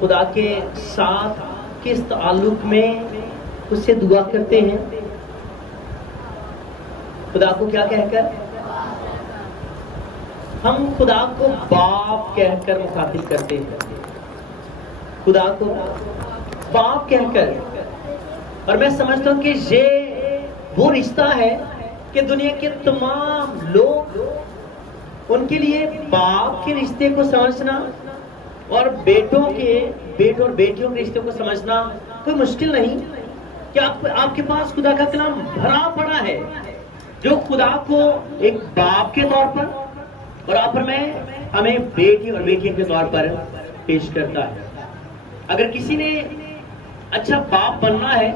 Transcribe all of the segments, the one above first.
خدا کے ساتھ کس تعلق میں اس سے دعا کرتے ہیں؟ خدا کو کیا کہہ کر؟ ہم خدا کو باپ کہہ کر مخاطب کرتے ہیں، خدا کو باپ کہہ کر. اور میں سمجھتا ہوں کہ یہ وہ رشتہ ہے کہ دنیا کے تمام لوگ ان کے لیے باپ کے رشتے کو سمجھنا اور بیٹوں اور بیٹیوں کے رشتے کو سمجھنا کوئی مشکل نہیں. کہ آپ کے پاس خدا کا کلام بھرا پڑا ہے جو خدا کو ایک باپ کے طور پر اور آپ پر میں ہمیں بیٹی اور بیٹیوں کے طور پر پیش کرتا ہے. اگر کسی نے اچھا باپ بننا ہے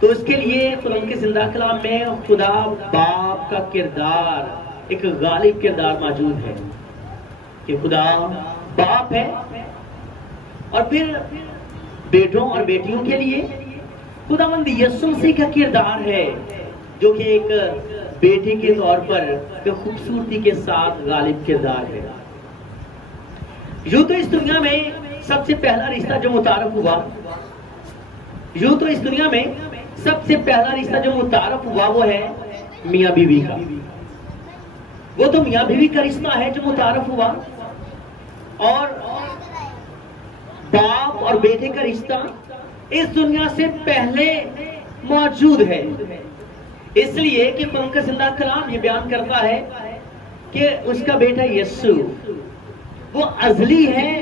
تو اس کے لیے خدا کے زندہ کلام میں خدا باپ کا کردار، ایک غالب کردار موجود ہے کہ خدا باپ ہے. اور پھر بیٹوں اور بیٹیوں کے لیے خداوند یسوع مسیح کا کردار ہے جو کہ ایک بیٹے کے طور پر خوبصورتی کے ساتھ غالب کردار ہے. یوں تو اس دنیا میں سب سے پہلا رشتہ جو متعارف ہوا وہ ہے میاں بیوی کا. وہ تو میاں بیوی کا رشتہ ہے جو متعارف ہوا، اور باپ اور بیٹے کا رشتہ اس دنیا سے پہلے موجود ہے. اس لیے کہ خدا کا زندہ کلام یہ بیان کرتا ہے کہ اس کا بیٹا یسوع وہ ازلی ہے،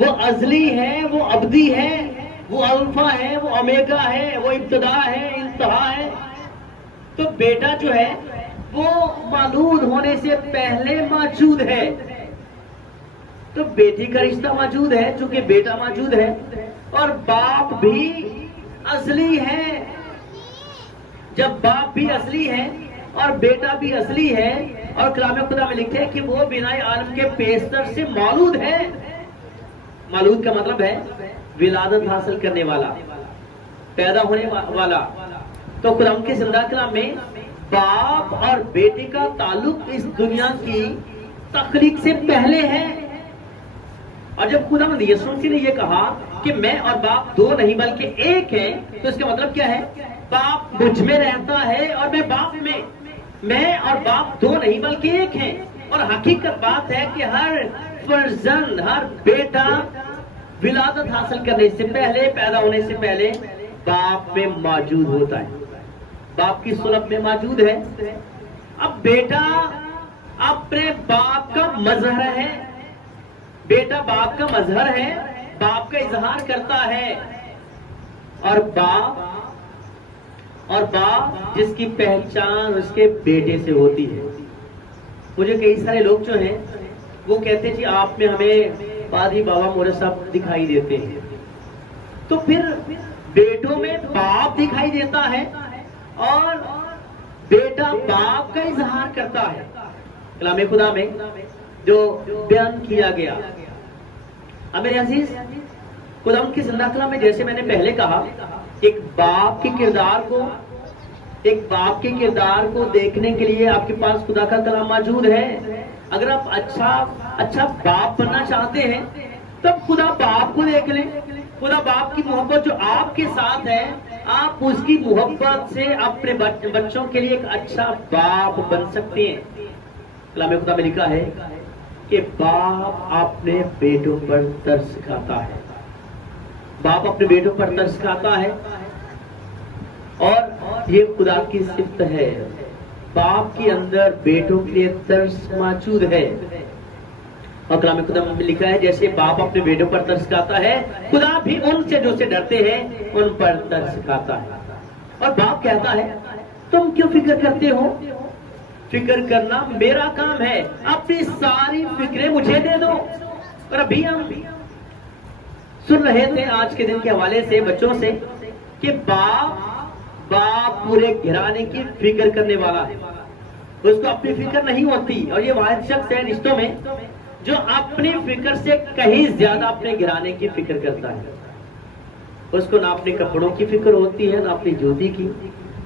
وہ ابدی ہے، وہ الفا ہے، وہ اومیگا ہے، وہ ابتدا ہے، انتہا ہے. تو بیٹا جو ہے وہ مولود ہونے سے پہلے موجود ہے. تو بیٹی کا رشتہ موجود ہے چونکہ بیٹا موجود ہے، اور باپ بھی اصلی ہے. جب باپ بھی اصلی ہے اور بیٹا بھی اصلی ہے، اور کلام خدا میں لکھتے ہیں کہ وہ بنائے عالم کے پیشتر سے مولود ہے. مولود کا مطلب ہے ولادت حاصل کرنے والا، پیدا ہونے والا. تو خدا کے زندہ کلام میں باپ اور بیٹے کا تعلق اس دنیا کی تخلیق سے پہلے ہے. اور جب خدا یسوع مسیح نے یہ کہا کہ میں اور باپ دو نہیں بلکہ ایک ہیں، تو اس کا مطلب کیا ہے؟ باپ مجھ میں رہتا ہے اور میں باپ میں اور باپ دو نہیں بلکہ ایک ہیں. اور حقیقت بات ہے کہ ہر فرزند، ہر بیٹا ولادت حاصل کرنے سے پہلے، پیدا ہونے سے پہلے باپ میں موجود ہوتا ہے، باپ کی صلب میں موجود ہے. اب بیٹا اپنے باپ کا مظہر ہے، بیٹا باپ کا مظہر ہے، باپ کا اظہار کرتا ہے. اور باپ جس کی پہچان اس کے بیٹے سے ہوتی ہے. مجھے کئی سارے لوگ جو ہیں وہ کہتے ہیں جی آپ میں ہمیں پادری بابا مورے صاحب دکھائی دیتے ہیں. تو پھر بیٹوں میں باپ دکھائی دیتا ہے اور بیٹا باپ کا اظہار کرتا ہے. کلام خدا میں جو بیان کیا گیا. اب میرے عزیز خدا کے زندہ کلام میں جیسے میں نے پہلے کہا، ایک باپ کے کردار کو دیکھنے کے لیے آپ کے پاس خدا کا کلام موجود ہے. اگر آپ اچھا باپ بننا چاہتے ہیں تب خدا باپ کو دیکھ لیں. خدا باپ کی محبت جو آپ کے ساتھ ہے، آپ اس کی محبت سے اپنے بچوں کے لیے ایک اچھا باپ بن سکتے ہیں. کلام خدا میں لکھا ہے کہ باپ اپنے بیٹوں پر ترس کھاتا ہے. باپ اپنے بیٹوں پر ترس کھاتا ہے، اور یہ خدا کی صفت ہے. باپ کے اندر بیٹوں کے لیے ترس موجود ہے. اور کلام خدا میں لکھا ہے جیسے باپ اپنے بیٹوں پر ترس کھاتا ہے، خدا بھی ان سے جو سے ڈرتے ہیں ان پر ترس کھاتا ہے. اور باپ کہتا ہے تم کیوں فکر کرتے ہو؟ فکر کرنا میرا کام ہے، اپنی ساری فکریں مجھے دے دو. اور ابھی ہم سن رہے تھے آج کے دن کے حوالے سے بچوں سے کہ باپ پورے گھرانے کی فکر کرنے والا ہے. اس کو اپنی فکر نہیں ہوتی، اور یہ واحد شخص ہے رشتوں میں جو اپنی فکر سے کہیں زیادہ اپنے گھرانے کی فکر کرتا ہے. اس کو نہ اپنے کپڑوں کی فکر ہوتی ہے نہ اپنی جوتی کی،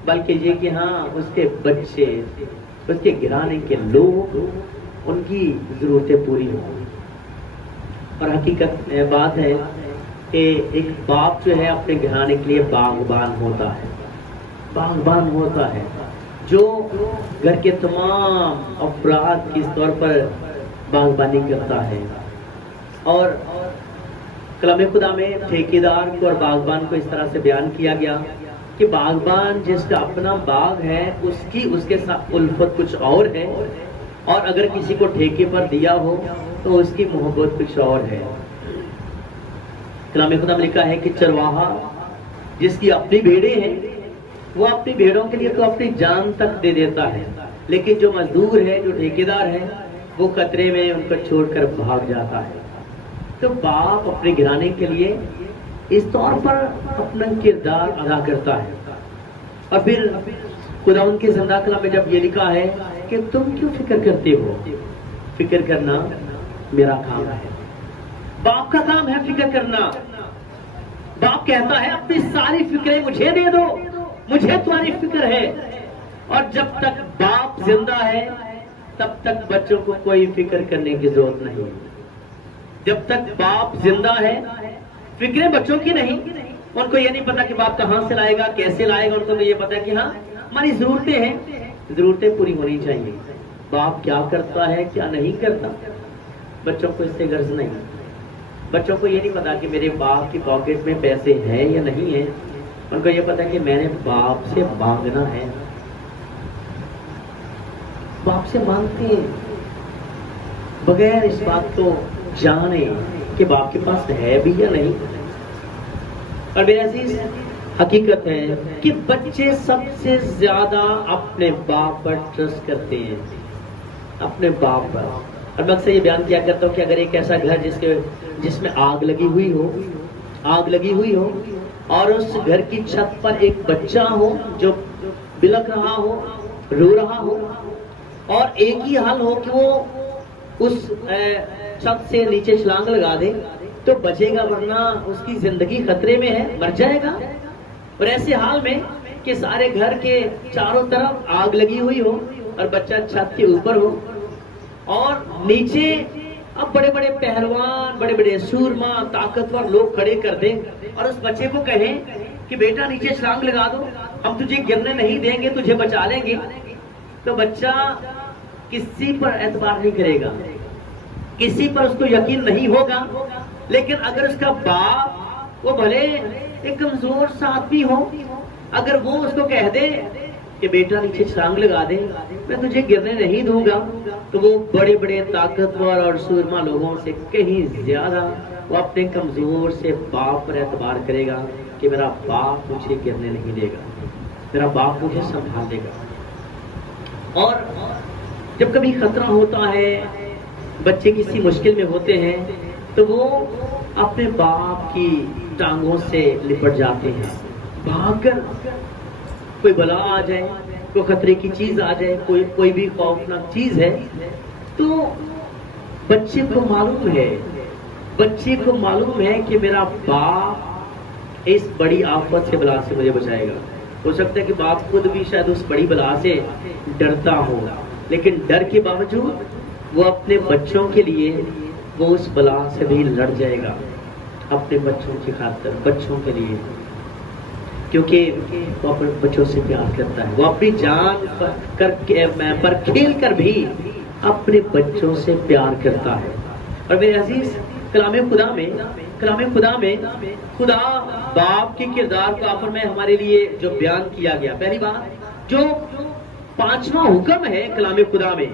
بلکہ یہ کہ ہاں اس کے بچے، اس کے گھرانے کے لوگ، ان کی ضرورتیں پوری ہوں. اور حقیقت بات ہے کہ ایک باپ جو ہے اپنے گھرانے کے لیے باغبان ہوتا ہے، باغبان ہوتا ہے جو گھر کے تمام افراد کی طور پر باغبانی کرتا ہے۔ اور کلام خدا میں ٹھیکیدار کو اور باغبان کو اس طرح سے بیان کیا گیا کہ باغبان جس کا اپنا باغ ہے اس کے ساتھ الفت کچھ اور ہے، اور اگر کسی کو ٹھیکے پر دیا ہو تو اس کی محبت کچھ اور ہے۔ کلام خدا میں لکھا ہے کہ چرواہا جس کی اپنی بھیڑیں ہیں وہ اپنی بھیڑوں کے لیے تو اپنی جان تک دے دیتا ہے، لیکن جو مزدور ہے، جو ٹھیکیدار ہے، وہ خطرے میں ان کو چھوڑ کر بھاگ جاتا ہے۔ تو باپ اپنے گھرانے کے لیے اس طور پر اپنا کردار ادا کرتا ہے۔ اور پھر خدا ان کے زندہ کلام میں جب یہ لکھا ہے کہ تم کیوں فکر کرتے ہو، فکر کرنا میرا کام ہے۔ باپ کا کام ہے فکر کرنا۔ باپ کہتا ہے اپنی ساری فکریں مجھے دے دو، مجھے تمہاری فکر ہے۔ اور جب تک باپ زندہ ہے تب تک بچوں کو کوئی فکر کرنے کی ضرورت نہیں۔ جب تک باپ زندہ ہے فکریں بچوں کی نہیں، ان کو یہ نہیں پتا کہ باپ کہاں سے لائے گا، کیسے لائے گا، ان کو تو یہ پتا کہ ہاں ہماری ضرورتیں ہیں، ضرورتیں پوری ہونی چاہیے۔ باپ کیا کرتا ہے کیا نہیں کرتا بچوں کو اس سے غرض نہیں۔ بچوں کو یہ نہیں پتا کہ میرے باپ کی پاکٹ میں پیسے ہیں یا نہیں ہیں، ان کو یہ پتا کہ میں نے باپ سے مانگنا ہے۔ باپ سے مانگتے ہیں بغیر اس بات کو جانے کہ باپ کے پاس ہے بھی یا نہیں۔ اور میرے عزیز حقیقت ہے کہ بچے سب سے زیادہ اپنے باپ پر ٹرسٹ کرتے ہیں، اپنے باپ پر۔ اور میں اکثر یہ بیان کیا کرتا ہوں کہ اگر ایک ایسا گھر جس میں آگ لگی ہوئی ہو اور اس گھر کی چھت پر ایک بچہ ہو جو بلک رہا ہو، رو رہا ہو، اور ایک ہی حل ہو کہ وہ اس چھت سے نیچے چھلانگ لگا دے تو بچے گا، ورنہ اس کی زندگی خطرے میں ہے، مر جائے گا۔ اور ایسے حال میں کہ سارے گھر کے چاروں طرف آگ لگی ہوئی ہو اور بچہ چھت کے اوپر ہو، اور نیچے اب بڑے بڑے پہلوان، بڑے بڑے سورما، طاقتور لوگ کھڑے کر دیں اور اس بچے کو کہیں کہ بیٹا نیچے چھلانگ لگا دو، ہم تجھے گرنے نہیں دیں گے، تجھے بچا لیں گے، تو بچہ کسی پر اعتبار نہیں کرے گا، کسی پر اس کو یقین نہیں ہوگا۔ لیکن اگر اس کا باپ، وہ بھلے ایک کمزور سا آدمی ہو، اگر وہ اس کو کہہ دے کہ بیٹا نیچے چھلانگ لگا دے، میں تجھے گرنے نہیں دوں گا، تو وہ بڑے بڑے طاقتور اور سورما لوگوں سے کہیں زیادہ وہ اپنے کمزور سے باپ پر اعتبار کرے گا کہ میرا باپ مجھے گرنے نہیں دے گا، میرا باپ مجھے سنبھال دے گا۔ اور جب کبھی خطرہ ہوتا ہے، بچے کسی مشکل میں ہوتے ہیں، تو وہ اپنے باپ کی ٹانگوں سے لپٹ جاتے ہیں، بھاگ کر۔ کوئی بلا آ جائے، کوئی خطرے کی چیز آ جائے، کوئی بھی خوفناک چیز ہے، تو بچے کو معلوم ہے کہ میرا باپ اس بڑی آفت سے بلا سے مجھے بچائے گا۔ ہو سکتا ہے کہ باپ خود بھی شاید اس بڑی بلا سے ڈرتا ہو، لیکن ڈر کے باوجود وہ اپنے بچوں کے لیے وہ اس بلا سے بھی لڑ جائے گا، اپنے بچوں کی خاطر، بچوں کے لیے، کیونکہ وہ اپنے بچوں سے پیار کرتا ہے۔ وہ اپنی جان پر کھیل کر بھی اپنے بچوں سے پیار کرتا ہے۔ اور میرے عزیز کلام خدا میں خدا باپ کے کردار کو آخر میں ہمارے لیے جو بیان کیا گیا، پہلی بات جو 5واں حکم ہے کلام خدا میں،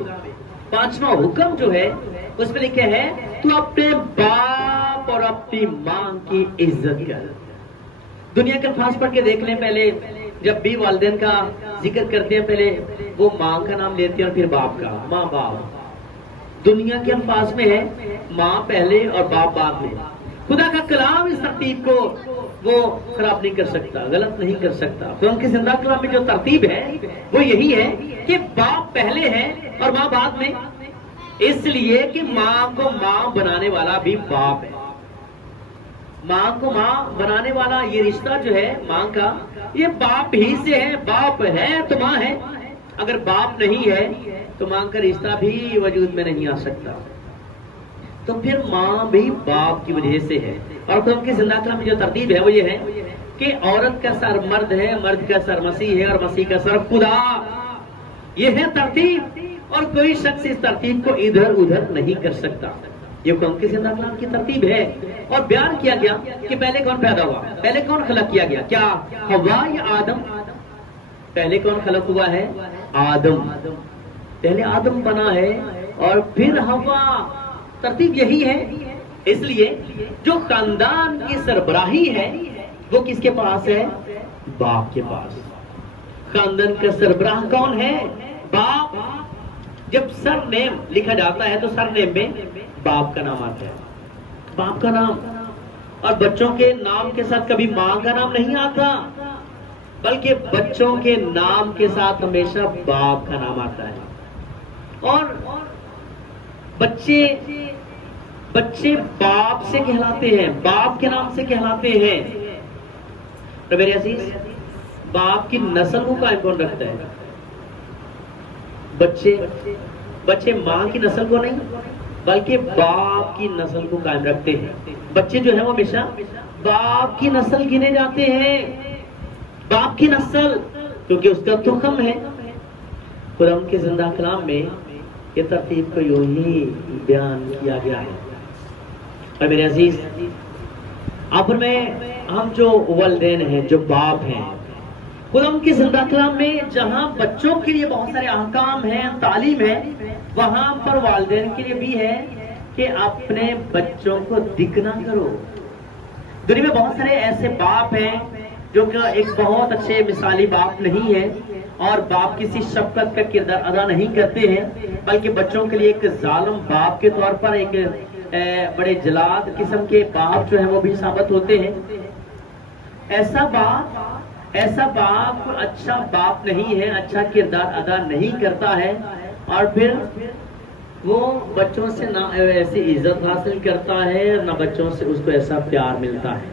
5واں حکم جو ہے اس میں لکھا ہے تو اپنے باپ اور اپنی ماں کی عزت کر۔ دنیا کے الفاظ پڑھ کے دیکھ لیں، پہلے جب بھی والدین کا ذکر کرتے ہیں پہلے وہ ماں کا نام لیتے ہیں اور پھر باپ کا، ماں باپ۔ دنیا کے الفاظ میں ہے ماں پہلے اور باپ بعد میں۔ خدا کا کلام اس ترتیب کو وہ خراب نہیں کر سکتا، غلط نہیں کر سکتا۔ تو ان کے زندہ کلام میں جو ترتیب ہے وہ یہی ہے کہ باپ پہلے ہے اور ماں بعد میں، اس لیے کہ ماں کو ماں بنانے والا بھی باپ ہے۔ ماں کو ماں بنانے والا یہ رشتہ جو ہے ماں کا، یہ باپ ہی سے ہے۔ باپ ہے تو ماں ہے، اگر باپ نہیں ہے تو ماں کا رشتہ بھی وجود میں نہیں آ سکتا۔ تو پھر ماں بھی باپ کی وجہ سے ہے. اور خدا کی زندہ کلام میں جو ترتیب ہے وہ یہ ہے کہ عورت کا سر مرد ہے, مرد کا سر مسیح ہے, اور مسیح کا سر خدا. یہ ہے ترتیب, اور کوئی شخص اس ترتیب کو ادھر ادھر نہیں کر سکتا. یہ قوم کی زندہ کلام کی ترتیب ہے. اور بیان کیا گیا کہ پہلے کون پیدا ہوا, پہلے کون خلق کیا گیا, کیا حوا یا آدم؟ پہلے کون خلق ہوا ہے؟ آدم. پہلے آدم بنا ہے اور پھر حوا. ترتیب یہی ہے. اس لیے جو خاندان کی سربراہی ہے وہ کس کے پاس ہے؟ باپ کے پاس. خاندان کا سربراہ کون ہے؟ باپ. جب سر نیم لکھا جاتا ہے تو سر نیم میں باپ کا نام آتا ہے, باپ کا نام. اور بچوں کے نام کے ساتھ کبھی ماں کا نام نہیں آتا, بلکہ بچوں کے نام کے ساتھ ہمیشہ باپ کا نام آتا ہے. اور بچے باپ سے کہلاتے ہیں, باپ کے نام سے کہلاتے ہیں. تو میرے عزیز, باپ کی نسل کو قائم کون رکھتا ہے؟ بچے ماں کی نسل کو نہیں بلکہ باپ کی نسل کو قائم رکھتے ہیں. بچے جو ہیں وہ ہمیشہ باپ کی نسل گنے جاتے ہیں, باپ کی نسل, کیونکہ اس کا تخم ہے. خدا ان کے زندہ کلام میں یہ ترتیب کو یوں ہی بیان کیا گیا ہے. اور میرے عزیز, آپ میں ہم جو والدین ہیں, جو باپ ہیں, خدا ان کی زندہ کلام میں جہاں بچوں کے لیے بہت سارے احکام ہیں, تعلیم ہے, وہاں پر والدین کے لیے بھی ہے کہ اپنے بچوں کو دکھنا کرو. دنیا میں بہت سارے ایسے باپ ہیں جو کہ ایک بہت اچھے مثالی باپ نہیں ہے, اور باپ کسی شفقت کا کردار ادا نہیں کرتے ہیں, بلکہ بچوں کے لیے ایک ظالم باپ کے طور پر ایک بڑے جلاد قسم کے باپ جو ہیں وہ بھی ثابت ہوتے ہیں. ایسا باپ اچھا باپ نہیں ہے, اچھا کردار ادا نہیں کرتا ہے, اور پھر وہ بچوں سے نہ ایسی عزت حاصل کرتا ہے, نہ بچوں سے اس کو ایسا پیار ملتا ہے.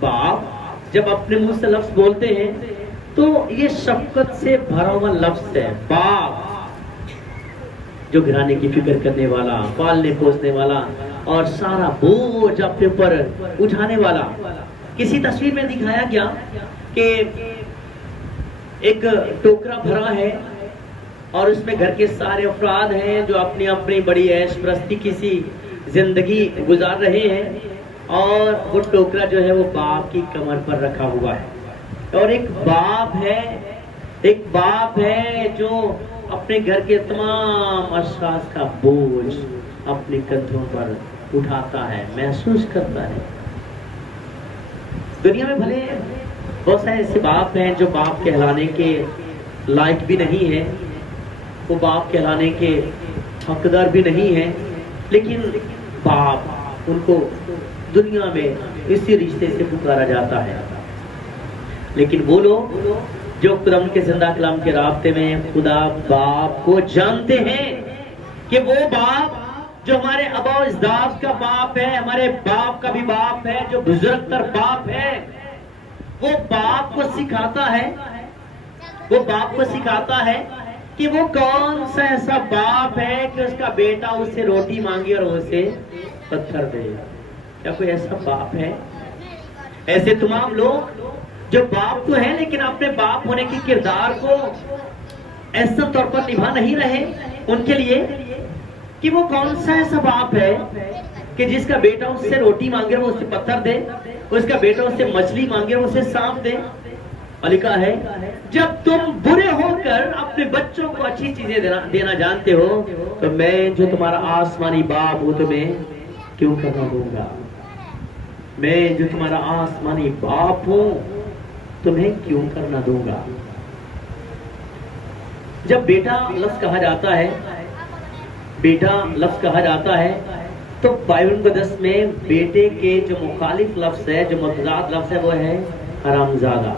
باپ جب اپنے منہ سے لفظ بولتے ہیں تو یہ شفقت سے بھرا ہوا لفظ ہے. باپ جو گھرانے کی فکر کرنے والا, پالنے پوسنے والا, اور سارا بوجھ اپنے پر اٹھانے والا. کسی تصویر میں دکھایا گیا کہ ایک ٹوکرا بھرا ہے اور اس میں گھر کے سارے افراد ہیں جو اپنی اپنی بڑی عیش پرستی کی زندگی گزار رہے ہیں, اور وہ ٹوکرا جو ہے وہ باپ کی کمر پر رکھا ہوا ہے. اور ایک باپ ہے جو اپنے گھر کے تمام اشخاص کا بوجھ اپنے کندھوں پر اٹھاتا ہے, محسوس کرتا ہے. دنیا میں بھلے بہت سارے ایسے باپ ہیں جو باپ کہلانے کے لائق بھی نہیں ہیں, وہ باپ کہلانے کے حقدار بھی نہیں ہیں, لیکن باپ ان کو دنیا میں اسی رشتے سے پکارا جاتا ہے. لیکن وہ لوگ جو خدا کے زندہ کلام کے رابطے میں خدا باپ کو جانتے ہیں کہ وہ باپ جو ہمارے آبا و اجداد کا باپ ہے, ہمارے باپ کا بھی باپ ہے, جو بزرگ تر باپ ہے, وہ باپ کو سکھاتا ہے کہ وہ کون سا ایسا باپ ہے کہ اس کا بیٹا اس سے روٹی مانگے اور وہ اسے پتھر دے. کیا کوئی ایسا باپ ہے؟ ایسے تمام لوگ جو باپ تو ہیں لیکن اپنے باپ ہونے کے کردار کو ایسا طور پر نبھا نہیں رہے, ان کے لیے کہ وہ کون سا ایسا باپ ہے کہ جس کا بیٹا اس سے روٹی مانگے وہ اسے پتھر دے, اس کا بیٹا اس سے مچھلی مانگے وہ اسے سانپ دے. اور لکھا ہے جب تم برے ہو کر اپنے بچوں کو اچھی چیزیں دینا جانتے ہو تو میں جو تمہارا آسمانی باپ ہوں تمہیں کیوں کرنا دوں گا. میں جو تمہارا آسمانی باپ ہوں تمہیں کیوں کرنا دوں گا. جب بیٹا لفظ کہا جاتا ہے تو بائبل مقدس میں بیٹے کے جو مخالف لفظ ہے, جو متضاد لفظ ہے, وہ ہے حرام زادہ.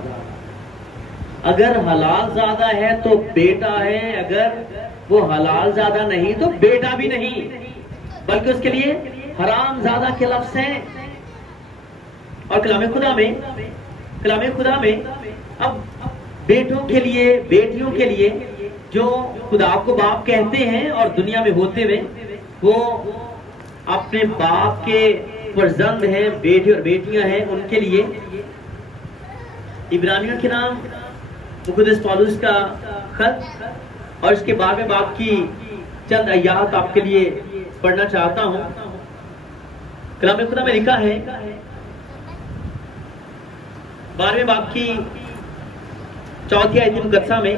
اگر حلال زادہ ہے تو بیٹا ہے, اگر وہ حلال زادہ نہیں تو بیٹا بھی نہیں, بلکہ اس کے لیے حرام زادہ کے لفظ ہیں. اور کلام خدا میں اب بیٹوں کے لیے, بیٹیوں کے لیے جو خدا کو باپ کہتے ہیں اور دنیا میں ہوتے ہوئے وہ اپنے باپ کے فرزند ہیں، بیٹے اور بیٹیاں ہیں، ان کے لیے عبرانیوں کے نام مقدس پالوس کا خط اور اس کے 12ویں باب کی چند آیات آپ کے لیے پڑھنا چاہتا ہوں۔ کلام خدا میں لکھا ہے 12ویں باب کی 4 آیت مقدسہ میں،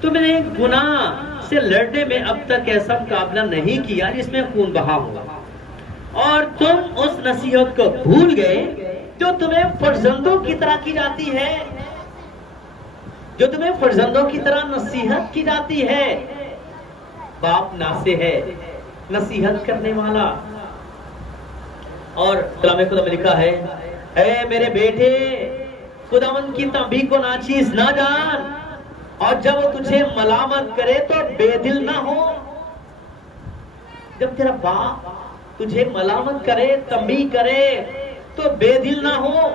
تم نے گناہ سے لڑنے میں اب تک ایسا مقابلہ نہیں کیا جس میں خون بہا ہوا، اور تم اس نصیحت کو بھول گئے جو تمہیں فرزندوں کی طرح کی جاتی ہے، جو تمہیں فرزندوں کی طرح نصیحت کی جاتی ہے۔ باپ ناصح ہے، نصیحت کرنے والا۔ اور کلام خدا میں لکھا ہے، اے میرے بیٹے، خداوند کی تنبیہ کو ناچیز نہ جان، اور جب وہ تجھے ملامت کرے تو بے دل نہ ہو۔ جب تیرا باپ تجھے ملامت کرے، تنبیہ کرے، تو بے دل نہ ہو،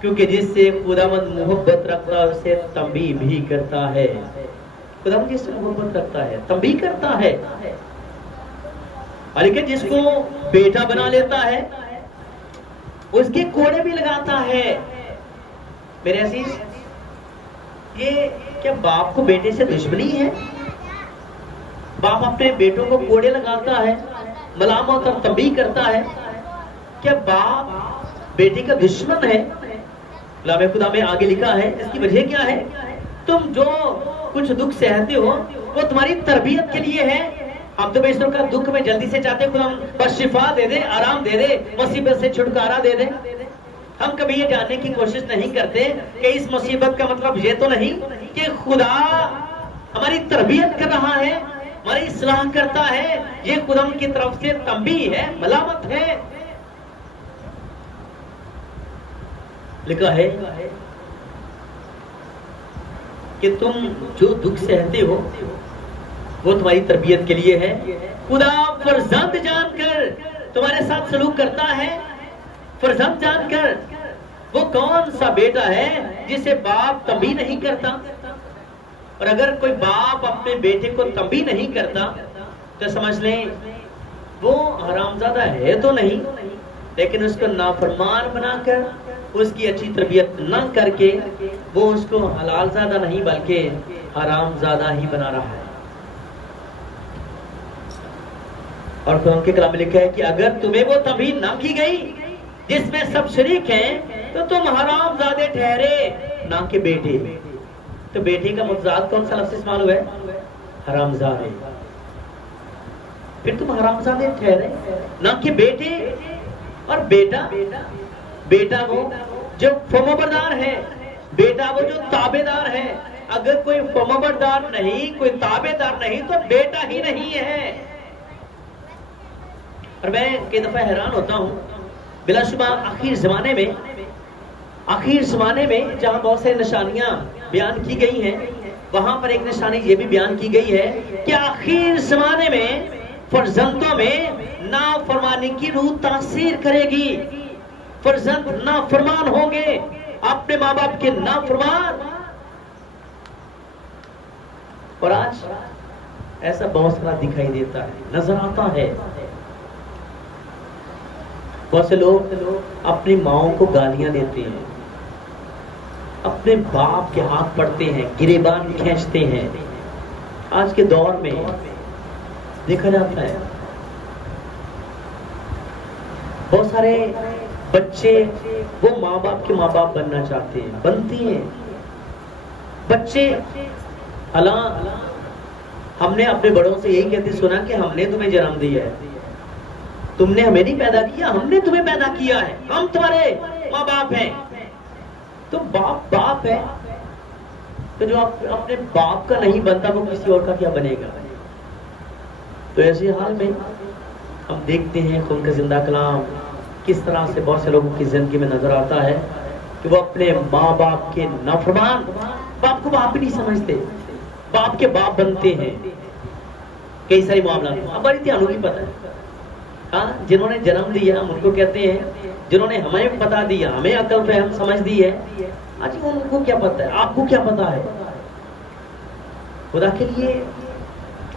کیونکہ جس سے خداوند محبت رکھتا ہے اسے تنبیہ بھی کرتا ہے۔ خداوند جس سے محبت رکھتا ہے تنبیہ کرتا ہے، لیکن جس کو بیٹا بنا لیتا ہے اس کے کوڑے بھی لگاتا ہے۔ میرے عزیز، یہ کیا باپ کو بیٹے سے دشمنی ہے؟ باپ اپنے بیٹوں کو کوڑے لگاتا ہے، ملامت اور تنبیہ کرتا ہے؟ کیا باپ بیٹے کا دشمن ہے؟ کلام خدا میں آگے لکھا ہے، اس کی وجہ کیا ہے؟ تم جو کچھ دکھ سہتے ہو وہ تمہاری تربیت کے لیے ہے۔ ہم تو بیشتر کا دکھ میں جلدی سے چاہتے ہیں خدا بس شفا دے دے، آرام دے دے، مصیبت سے چھٹکارا دے دے۔ ہم کبھی یہ جاننے کی کوشش نہیں کرتے کہ اس مصیبت کا مطلب یہ تو نہیں کہ خدا ہماری تربیت کر رہا ہے، ہماری اصلاح کرتا ہے۔ یہ خدا کی طرف سے تنبیہ ہے، ملامت ہے۔ لکھا ہے کہ تم جو دکھ سہتے ہو وہ تمہاری تربیت کے لیے ہے۔ خدا فرزند جان کر تمہارے ساتھ سلوک کرتا ہے، فرزند جان کر۔ وہ کون سا بیٹا ہے جسے باپ تنبیہ نہیں کرتا؟ اور اگر کوئی باپ اپنے بیٹے کو تنبیہ نہیں کرتا تو سمجھ لیں وہ حرامزادہ ہے تو نہیں، لیکن اس کو نافرمان بنا کر، اس کی اچھی تربیت نہ کر کے، وہ اس کو حلال زادہ نہیں بلکہ حرام زادہ ہی بنا رہا ہے۔ اور قرآن کے کلام میں لکھا ہے کہ اگر تمہیں وہ تنبیہ نہ کی گئی جس میں سب شریک ہیں تو تم حرام زادے ٹھہرے، نہ کہ بیٹے۔ تو بیٹے کا متضاد کون سا لفظ استعمال ہوا ہے؟ حرام زادے۔ پھر تم حرام زادے ٹھہرے، نہ کہ بیٹے۔ اور بیٹا وہ جو فرمانبردار ہے، بیٹا وہ جو تابعدار ہے۔ اگر کوئی فرمانبردار نہیں، کوئی تابعدار نہیں تو بیٹا ہی نہیں ہے۔ اور میں کئی دفعہ حیران ہوتا ہوں، بلا شبہ آخر زمانے میں جہاں بہت سے نشانیاں بیان کی گئی ہیں، وہاں پر ایک نشانی یہ بھی بیان کی گئی ہے کہ آخر زمانے میں فرزندوں میں نافرمانی کی روح تاثیر کرے گی۔ فرزند نافرمان ہوں گے، اپنے ماں باپ کے نافرمان۔ اور آج ایسا بہت سارا دکھائی دیتا ہے، نظر آتا ہے۔ بہت سے لوگ اپنی ماؤں کو گالیاں دیتے ہیں، اپنے باپ کے ہاتھ پڑتے ہیں، گریبان کھینچتے ہیں۔ آج کے دور میں دیکھا جاتا ہے بہت سارے بچے وہ ماں باپ کے ماں باپ بننا چاہتے ہیں، بنتی ہیں بچے۔ ہم نے اپنے بڑوں سے یہی کہتے سنا کہ ہم نے تمہیں جنم دیا ہے، تم نے ہمیں نہیں پیدا کیا، ہم نے تمہیں پیدا کیا ہے، ہم تمہارے ماں باپ ہیں۔ تو باپ ہے، تو جو اپنے باپ کا نہیں بنتا وہ کسی اور کا کیا بنے گا؟ تو ایسے حال میں ہم دیکھتے ہیں خون کا زندہ کلام کس طرح سے بہت سے لوگوں کی زندگی میں نظر آتا ہے کہ وہ اپنے ماں باپ کے نافرمان، باپ کو باپ ہی نہیں سمجھتے، باپ کے باپ بنتے ہیں۔ کئی ساری معاملات ہماری دھیانوں کی پتہ ہے، ہاں جنہوں نے جنم دیا ہم ان کو کہتے ہیں، جنہوں نے ہمیں بتا دیا، ہمیں عقل فہم سمجھ دی ہے، آج ان کو کیا پتہ ہے؟ آپ کو کیا پتہ ہے؟ خدا کے لیے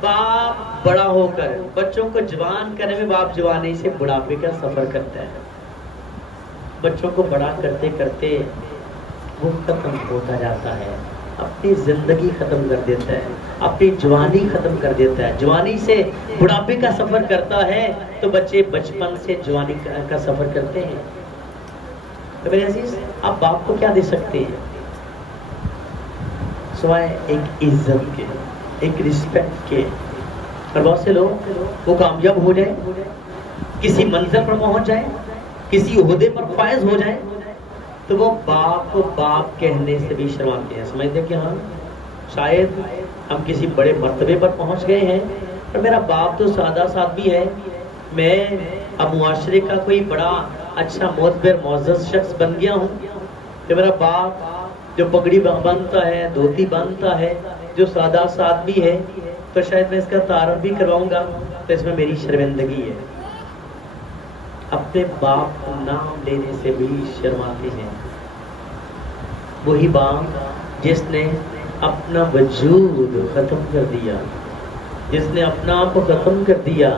باپ بڑا ہو کر بچوں کو جوان کرنے میں باپ جوانی سے بڑھاپے کا سفر کرتا ہے. بچوں کو بڑا کرتے کرتے وہ ختم ہوتا جاتا ہے، اپنی زندگی ختم کر دیتا ہے، اپنی جوانی ختم کر دیتا ہے. جوانی سے بڑھاپے کا سفر کرتا ہے تو بچے بچپن سے جوانی کا سفر کرتے ہیں. تو میرے عزیز، آپ باپ کو کیا دے سکتے ہیں سوائے ایک عزت کے، ایک رسپیکٹ کے. اور بہت سے لوگ وہ کامیاب ہو جائیں، کسی منزل پر پہنچ جائیں، کسی عہدے پر فائز ہو جائیں، تو وہ باپ کو باپ کہنے سے بھی شرماتے ہیں. سمجھتے کہ ہاں شاید ہم کسی بڑے مرتبے پر پہنچ گئے ہیں، اور میرا باپ تو سادہ سادی ہے، میں اب معاشرے کا کوئی بڑا اچھا معتبر معزز شخص بن گیا ہوں کہ میرا باپ جو پگڑی باندھتا ہے، دھوتی باندھتا ہے، جو سادہ سادی ہے، تو شاید میں اس کا تعارف بھی کرواؤں گا تو اس میں میری شرمندگی ہے. اپنے باپ کو نام لینے سے بھی شرماتے ہیں. وہی باپ جس نے اپنا وجود ختم کر دیا، جس نے اپنا آپ کو ختم کر دیا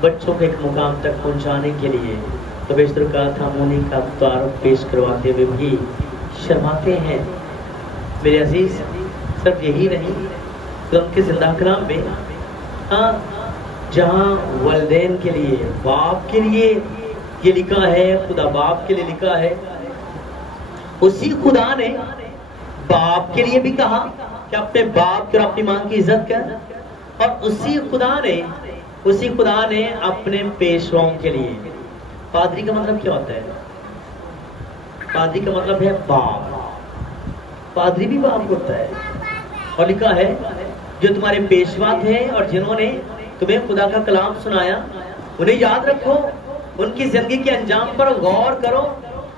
بچوں کو ایک مقام تک پہنچانے کے لیے، تو بیشتر کا تھا انہیں کا تعارف پیش کرواتے ہوئے بھی شرماتے ہیں. میرے عزیز، صرف یہی نہیں، تو ان کے زندہ کلام میں ہاں جہاں والدین کے لیے، باپ کے لیے یہ لکھا ہے، خدا باپ کے لیے لکھا ہے، اسی خدا نے باپ کے لیے بھی کہا کہ اپنے باپ اور اپنی ماں کی عزت کر. اور اسی خدا نے اپنے پیشواؤں کے لیے، پادری کا مطلب کیا ہوتا ہے؟ پادری کا مطلب ہے باپ. پادری بھی باپ ہوتا ہے. اور لکھا ہے جو تمہارے پیشوا تھے اور جنہوں نے تمہیں خدا کا کلام سنایا، انہیں یاد رکھو، ان کی زندگی کے انجام پر غور کرو،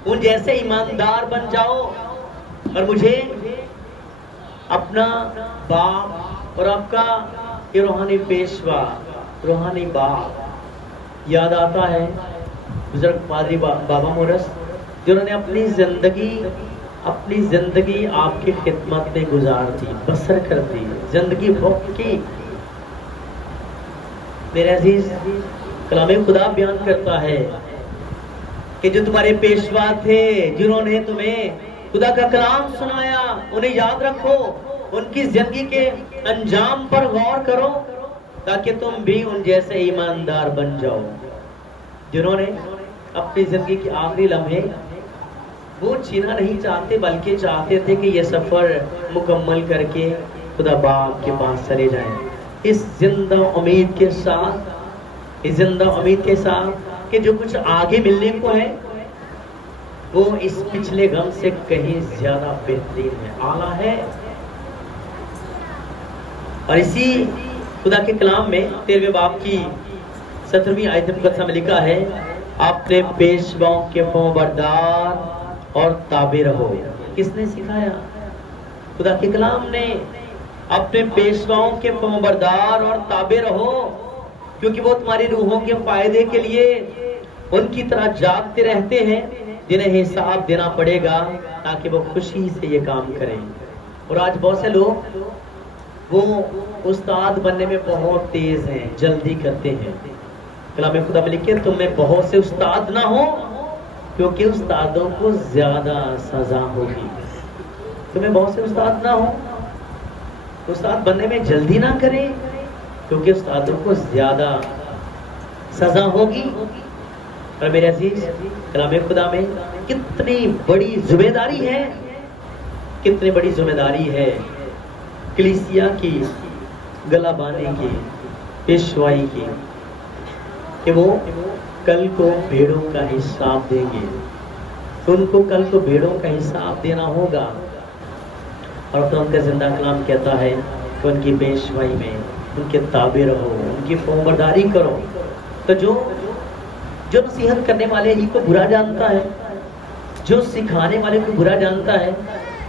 ان جیسے ایماندار بن جاؤ. اور مجھے اپنا باپ اور آپ کا یہ روحانی پیشوا، روحانی باپ یاد آتا ہے. بزرگ پادری بابا مورس جنہوں نے اپنی زندگی آپ کی خدمت میں گزار دی، بسر کر دی، زندگی وقت کی. میرے عزیز، کلام خدا بیان کرتا ہے کہ جو تمہارے پیشوا تھے، جنہوں نے تمہیں خدا کا کلام سنایا، انہیں یاد رکھو، ان کی زندگی کے انجام پر غور کرو تاکہ تم بھی ان جیسے ایماندار بن جاؤ، جنہوں نے اپنی زندگی کے آخری لمحے وہ جینا نہیں چاہتے بلکہ چاہتے تھے کہ یہ سفر مکمل کر کے خدا باپ کے پاس چلے جائیں. اس زندہ امید کے ساتھ کہ جو کچھ آگے ملنے کو ہے وہ اس پچھلے غم سے کہیں زیادہ بہترین ہے، اعلیٰ ہے. اور اسی خدا کے کلام میں 13ویں باب کی 17ویں آیت مقدسہ میں لکھا ہے، اپنے پیشواؤں کے فرمانبردار اور تابع رہو. کس نے سکھایا؟ خدا کے کلام نے. اپنے پیشواؤں کے فرمانبردار اور تابع رہو، کیونکہ وہ تمہاری روحوں کے فائدے کے لیے ان کی طرح جاگتے رہتے ہیں جنہیں حساب دینا پڑے گا تاکہ وہ خوشی سے یہ کام کریں. اور آج بہت سے لوگ وہ استاد بننے میں بہت تیز ہیں، جلدی کرتے ہیں. کلام خدا میں لکھے تم میں بہت سے استاد نہ ہو کیونکہ استادوں کو زیادہ سزا ہوگی. تمہیں بہت سے استاد نہ ہو، استاد بننے میں جلدی نہ کریں کیونکہ استادوں کو زیادہ سزا ہوگی. اور میرے عزیز، کلام خدا میں کتنی بڑی ذمہ داری ہے، کتنی بڑی ذمہ داری ہے کلیسیا کی، گلہ بانی کی، پیشوائی کی، کہ وہ کل کو بھیڑوں کا حساب دیں گے. ان کو کل کو بھیڑوں کا حساب دینا ہوگا. اور تو ان کا زندہ کلام کہتا ہے کہ ان کی پیشوائی میں ان کے تابع رہو، ان کی فرمانبرداری کرو. تو جو نصیحت کرنے والے ہی کو برا جانتا ہے، جو سکھانے والے کو برا جانتا ہے،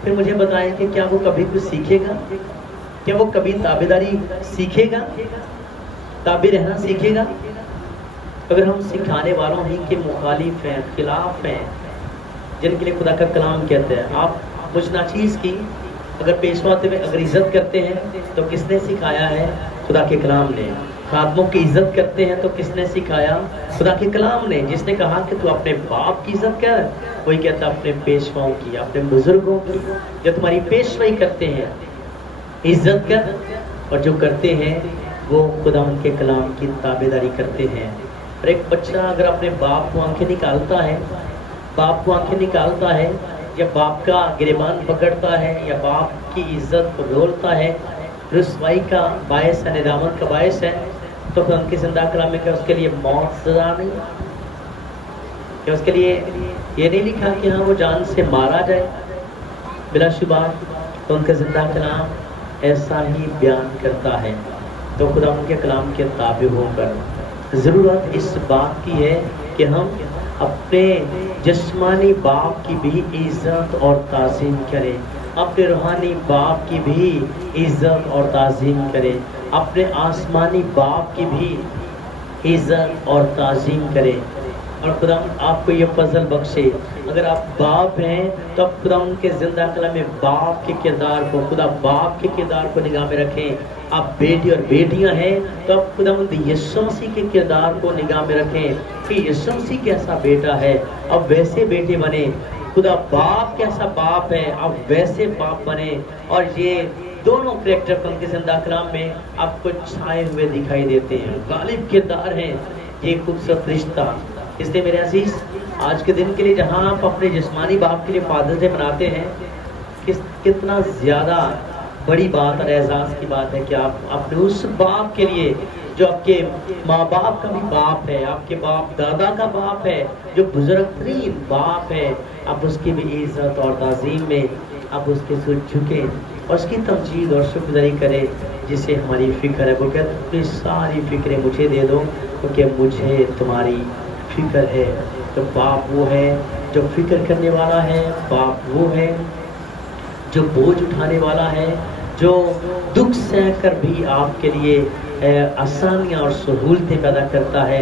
پھر مجھے بتائیں کہ کیا وہ کبھی کچھ سیکھے گا؟ کیا وہ کبھی تابعداری سیکھے گا؟ تابع رہنا سیکھے گا؟ اگر ہم سکھانے والوں ہی کے مخالف ہیں، خلاف ہیں، جن کے لیے خدا کا کلام کہتے ہیں آپ مجھ ناچیز کی اگر پیشوا میں اگر عزت کرتے ہیں تو کس نے سکھایا ہے؟ خدا کے کلام نے. خادموں کی عزت کرتے ہیں تو کس نے سکھایا؟ خدا کے کلام نے، جس نے کہا کہ تو اپنے باپ کی عزت کر. کوئی کہتا اپنے پیشواؤں کی، اپنے بزرگوں کی جو تمہاری پیشوائی کرتے ہیں عزت کر. اور جو کرتے ہیں وہ خدا ان کے کلام کی تابعداری کرتے ہیں. اور ایک بچہ اگر اپنے باپ کو آنکھیں نکالتا ہے، باپ کو آنکھیں نکالتا ہے، یا باپ کا گریبان پکڑتا ہے، یا باپ کی عزت کو رولتا ہے، رسوائی کا باعث ہے، ندامت کا باعث ہے، تو پھر ان کی زندہ کلام میں کہ اس کے لیے موت سزا نہیں، کہ اس کے لیے یہ نہیں لکھا کہ ہاں وہ جان سے مارا جائے. بلا شبہ تو ان کا زندہ کلام ایسا ہی بیان کرتا ہے. تو خدا ان کے کلام کے تابع ہو کر ضرورت اس بات کی ہے کہ ہم اپنے جسمانی باپ کی بھی عزت اور تعظیم کریں، اپنے روحانی باپ کی بھی عزت اور تعظیم کریں، اپنے آسمانی باپ کی بھی عزت اور تعظیم کریں. اور خدا آپ کو یہ فضل بخشے، اگر آپ باپ ہیں تو آپ خدا ان کے زندہ کلام میں باپ کے کردار کو، خدا باپ کے کردار کو نگاہ میں رکھیں. آپ بیٹی اور بیٹیاں ہیں تو آپ خدا یسوع مسیح کے کردار کو نگاہ میں رکھیں کہ یسوع مسیح کیسا بیٹا ہے، اب ویسے بیٹے بنے. خدا باپ کیسا باپ ہے، اب ویسے باپ بنے. اور یہ دونوں کریکٹر ان کے زندہ کلام میں آپ کو چھائے ہوئے دکھائی دیتے ہیں، غالب کردار ہیں. یہ خوبصورت رشتہ، اس لیے میرے عزیز آج کے دن کے لیے جہاں آپ اپنے جسمانی باپ کے لیے فادرز ڈے مناتے ہیں، کتنا زیادہ بڑی بات اور اعزاز کی بات ہے کہ آپ اپنے اس باپ کے لیے جو آپ کے ماں باپ کا بھی باپ ہے، آپ کے باپ دادا کا باپ ہے، جو بزرگ ترین باپ ہے، آپ اس کی بھی عزت اور تعظیم میں آپ اس کے سر جھکیں اور اس کی تمجید اور شکرگزاری کریں. جسے ہماری فکر ہے، وہ کہتے ہیں اپنی ساری فکریں مجھے دے دو کیونکہ مجھے تمہاری فکر ہے. تو باپ وہ ہے جو فکر کرنے والا ہے، باپ وہ ہے جو بوجھ اٹھانے والا ہے، جو دکھ سہ کر بھی آپ کے لیے آسانیاں اور سہولتیں پیدا کرتا ہے.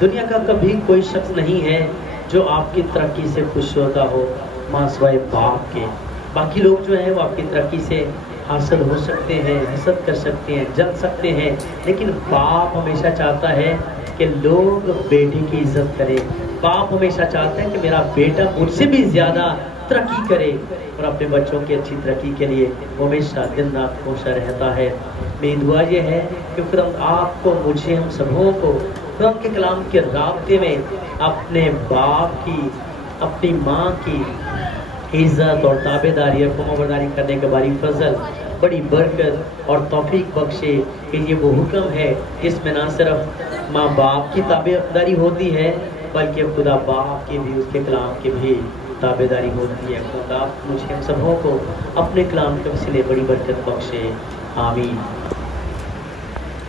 دنیا کا کبھی کوئی شخص نہیں ہے جو آپ کی ترقی سے خوش ہوتا ہو ماں سوائے باپ کے. باقی لوگ جو ہیں وہ آپ کی ترقی سے حاصل ہو سکتے ہیں، حسد کر سکتے ہیں، جل سکتے ہیں، لیکن باپ ہمیشہ چاہتا ہے کہ لوگ بیٹے کی عزت کریں. باپ ہمیشہ چاہتا ہے کہ میرا بیٹا مجھ سے بھی زیادہ ترقی کرے اور اپنے بچوں کی اچھی ترقی کے لیے وہ ہمیشہ دن رات کوشاں رہتا ہے. میری دعا یہ ہے کہ خدا آپ کو، مجھے، ہم سبوں کو خدا کے کلام کے رابطے میں اپنے باپ کی، اپنی ماں کی عزت اور تابعداری اور فرمانبرداری کرنے کا باری فضل، بڑی برکت اور توفیق بخشے کہ یہ وہ حکم ہے جس میں نہ صرف ماں باپ کی تابعداری ہوتی ہے بلکہ خدا باپ کی بھی، اس کے کلام کی بھی تابعداری ہوتی ہے. خدا مجھے ہم سبوں کو اپنے کلام کے وسیلے بڑی برکت بخشے. آمین.